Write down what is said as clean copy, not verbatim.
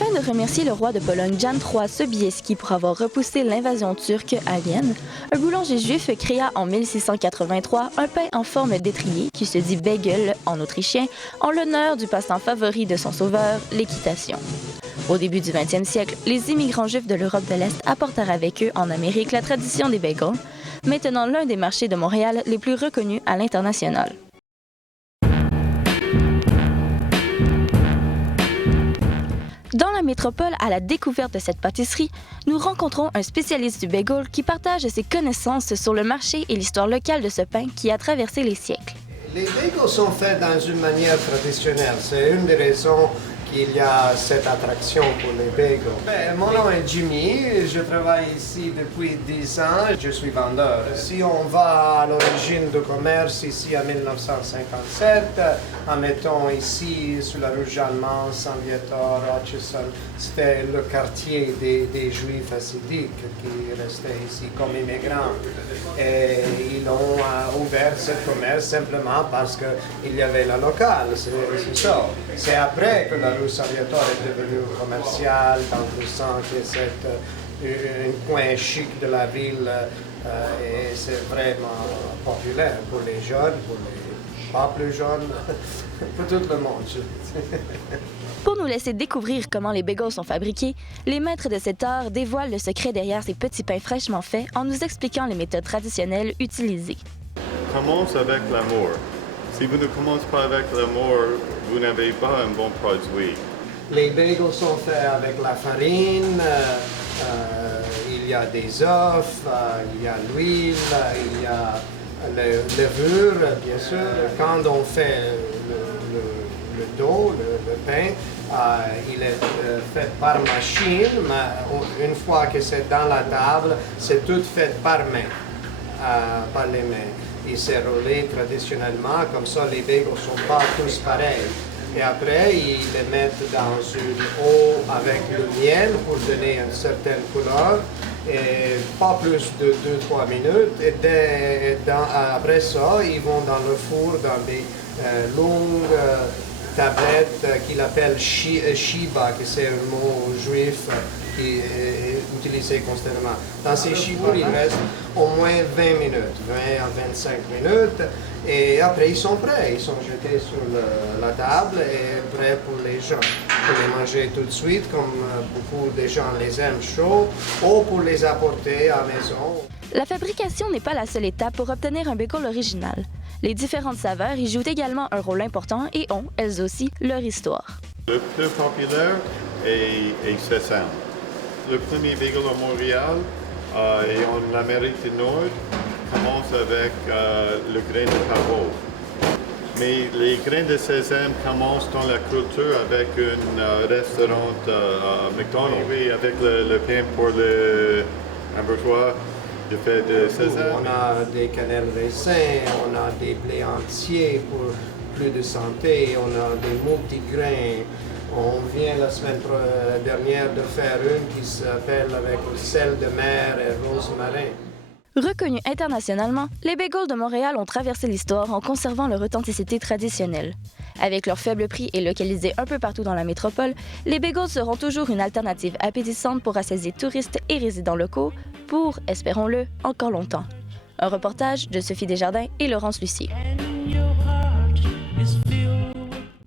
Afin de remercier le roi de Pologne Jan III Sobieski pour avoir repoussé l'invasion turque à Vienne, un boulanger juif créa en 1683 un pain en forme d'étrier qui se dit bagel en autrichien en l'honneur du passe-temps favori de son sauveur, l'équitation. Au début du 20e siècle, les immigrants juifs de l'Europe de l'Est apportèrent avec eux en Amérique la tradition des bagels, maintenant l'un des marchés de Montréal les plus reconnus à l'international. Dans la métropole, à la découverte de cette pâtisserie, nous rencontrons un spécialiste du bagel qui partage ses connaissances sur le marché et l'histoire locale de ce pain qui a traversé les siècles. Les bagels sont faits dans une manière traditionnelle. C'est une des raisons qu'il y a cette attraction pour les bagels. Mon nom est Jimmy, je travaille ici depuis 10 ans, je suis vendeur. Si on va à l'origine du commerce, ici en 1957, admettons ici sur la rue Jeanne-Mance, Saint-Viator, Rochester, c'était le quartier des Juifs hassidiques qui restaient ici comme immigrants. Et ils ont ouvert ce commerce simplement parce qu'il y avait la locale, c'est ça. C'est après que la rue Saint-Viator est devenue commerciale, dans le sens que c'est un coin chic de la ville et c'est vraiment populaire pour les jeunes, pour les pas plus jeunes, pour tout le monde. Pour nous laisser découvrir comment les bagels sont fabriqués, les maîtres de cet art dévoilent le secret derrière ces petits pains fraîchement faits en nous expliquant les méthodes traditionnelles utilisées. Commence avec l'amour. Si vous ne commencez pas avec l'amour, vous n'avez pas un bon produit. Les bagels sont faits avec la farine, il y a des œufs, il y a l'huile, il y a la levure, bien sûr. Quand on fait le dough, le pain, il est fait par machine, mais une fois que c'est dans la table, c'est tout fait par main, par les mains. Et c'est roulé traditionnellement, comme ça les bagels ne sont pas tous pareils. Et après, ils les mettent dans une eau avec le miel pour donner une certaine couleur, et pas plus de 2-3 minutes. Et après ça, ils vont dans le four, dans des longues tablettes qu'ils appellent shiba, qui c'est un mot juif qui est utilisé constamment. Dans ces shibas, il reste au moins 20 minutes, 20 à 25 minutes, et après ils sont prêts, ils sont jetés sur la table et prêts pour les gens. Pour les manger tout de suite, comme beaucoup de gens les aiment chauds, ou pour les apporter à la maison. La fabrication n'est pas la seule étape pour obtenir un bagel original. Les différentes saveurs y jouent également un rôle important et ont, elles aussi, leur histoire. Le plus populaire est sésame. Le premier bagel à Montréal et en Amérique du Nord commence avec le grain de pavot. Mais les grains de sésame commencent dans la culture avec un restaurant McDonald's. Oui, avec le pain pour le hamburger de fait de sésame. On a des cannelles raisins, on a des blés entiers pour plus de santé, on a des multigrains. On vient la semaine dernière de faire une qui s'appelle avec le sel de mer et rosmarin. Reconnus internationalement, les bagels de Montréal ont traversé l'histoire en conservant leur authenticité traditionnelle. Avec leur faible prix et localisés un peu partout dans la métropole, les bagels seront toujours une alternative appétissante pour rassasier touristes et résidents locaux pour, espérons-le, encore longtemps. Un reportage de Sophie Desjardins et Laurence Lucier.